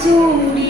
祝你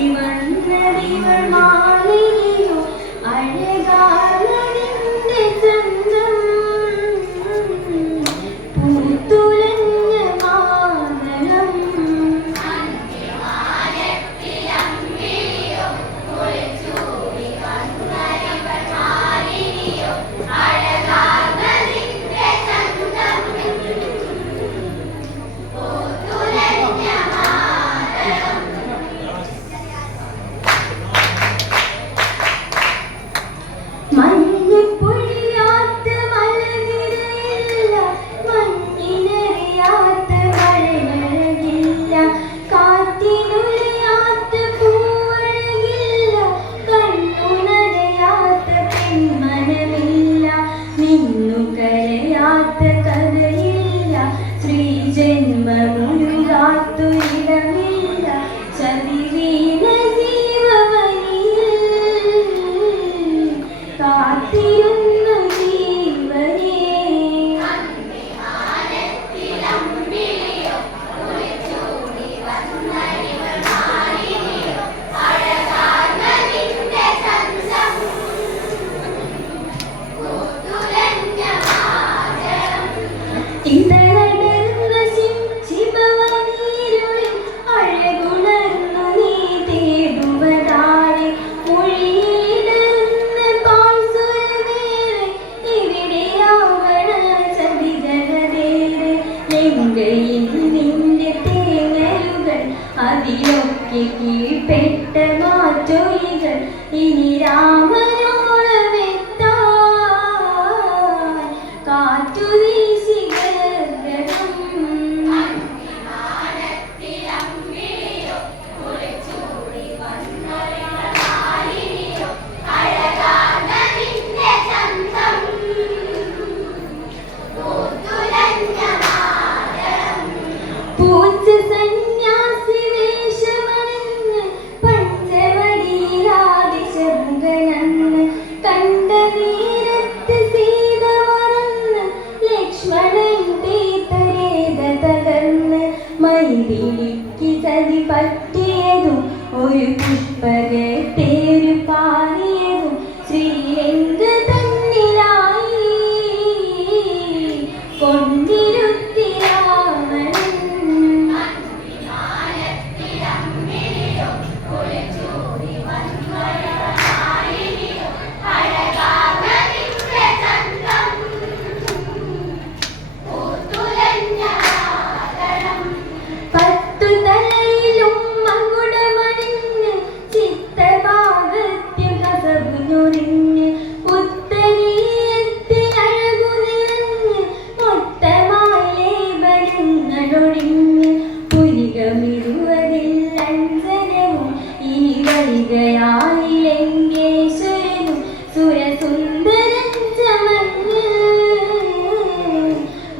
കാറ്റു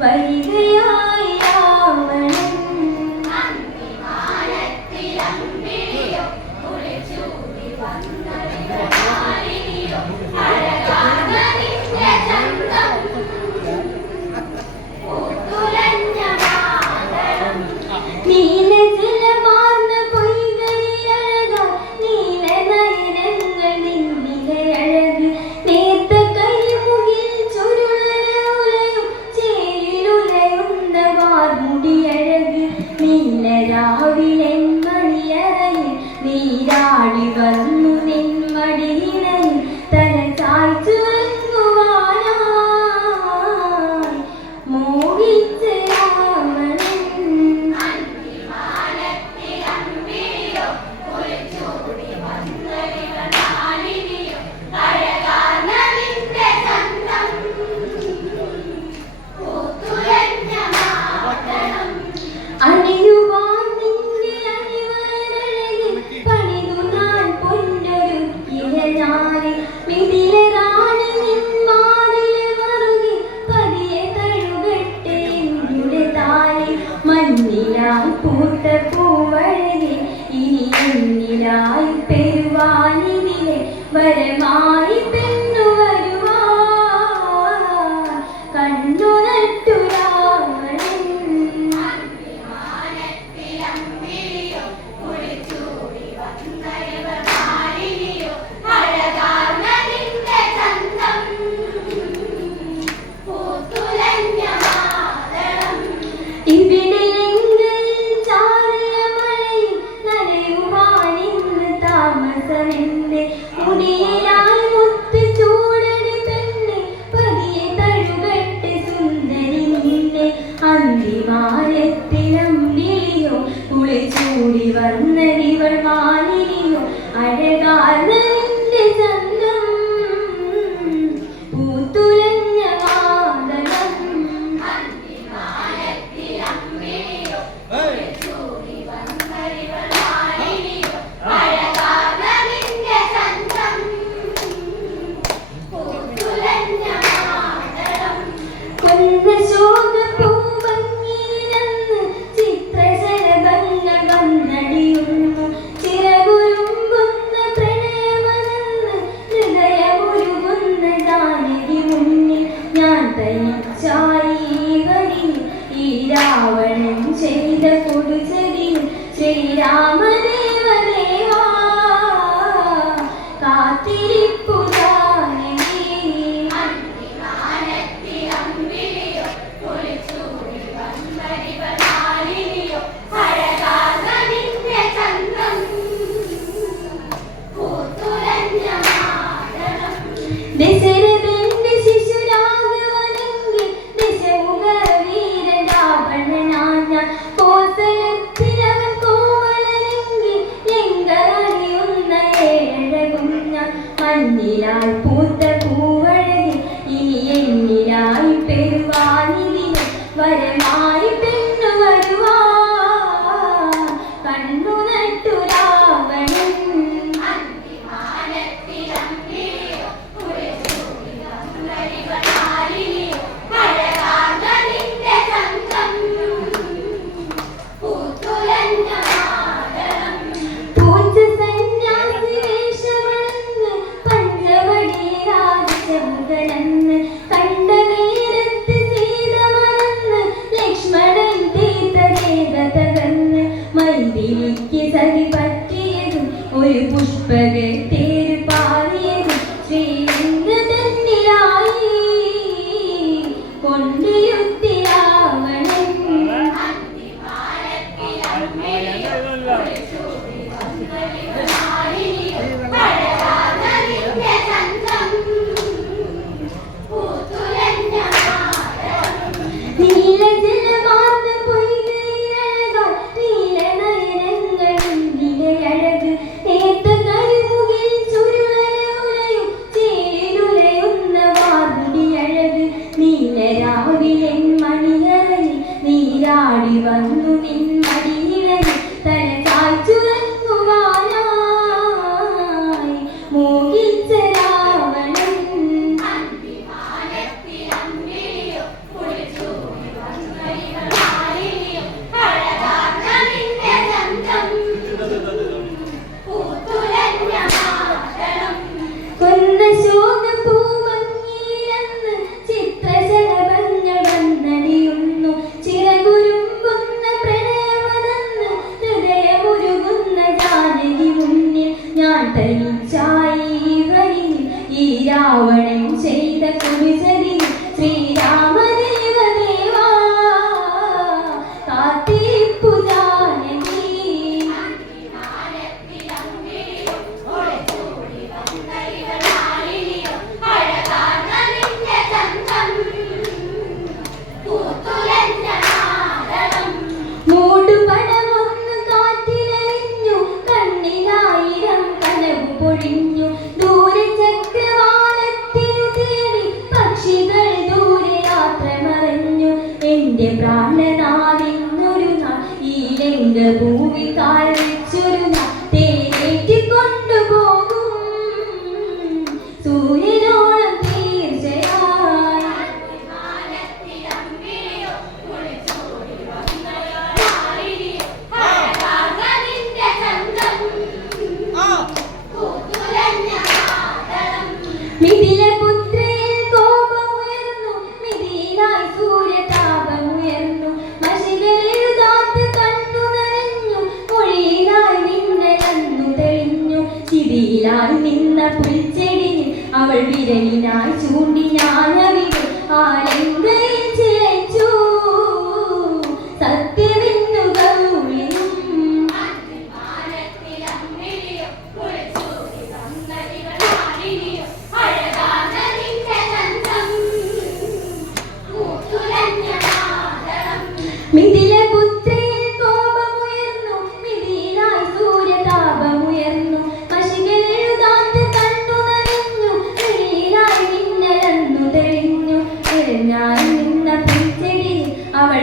வருகை গুণেরা al punto Bhumi Tari ഞാൻ നിന്ന പിച്ചടി അവൾ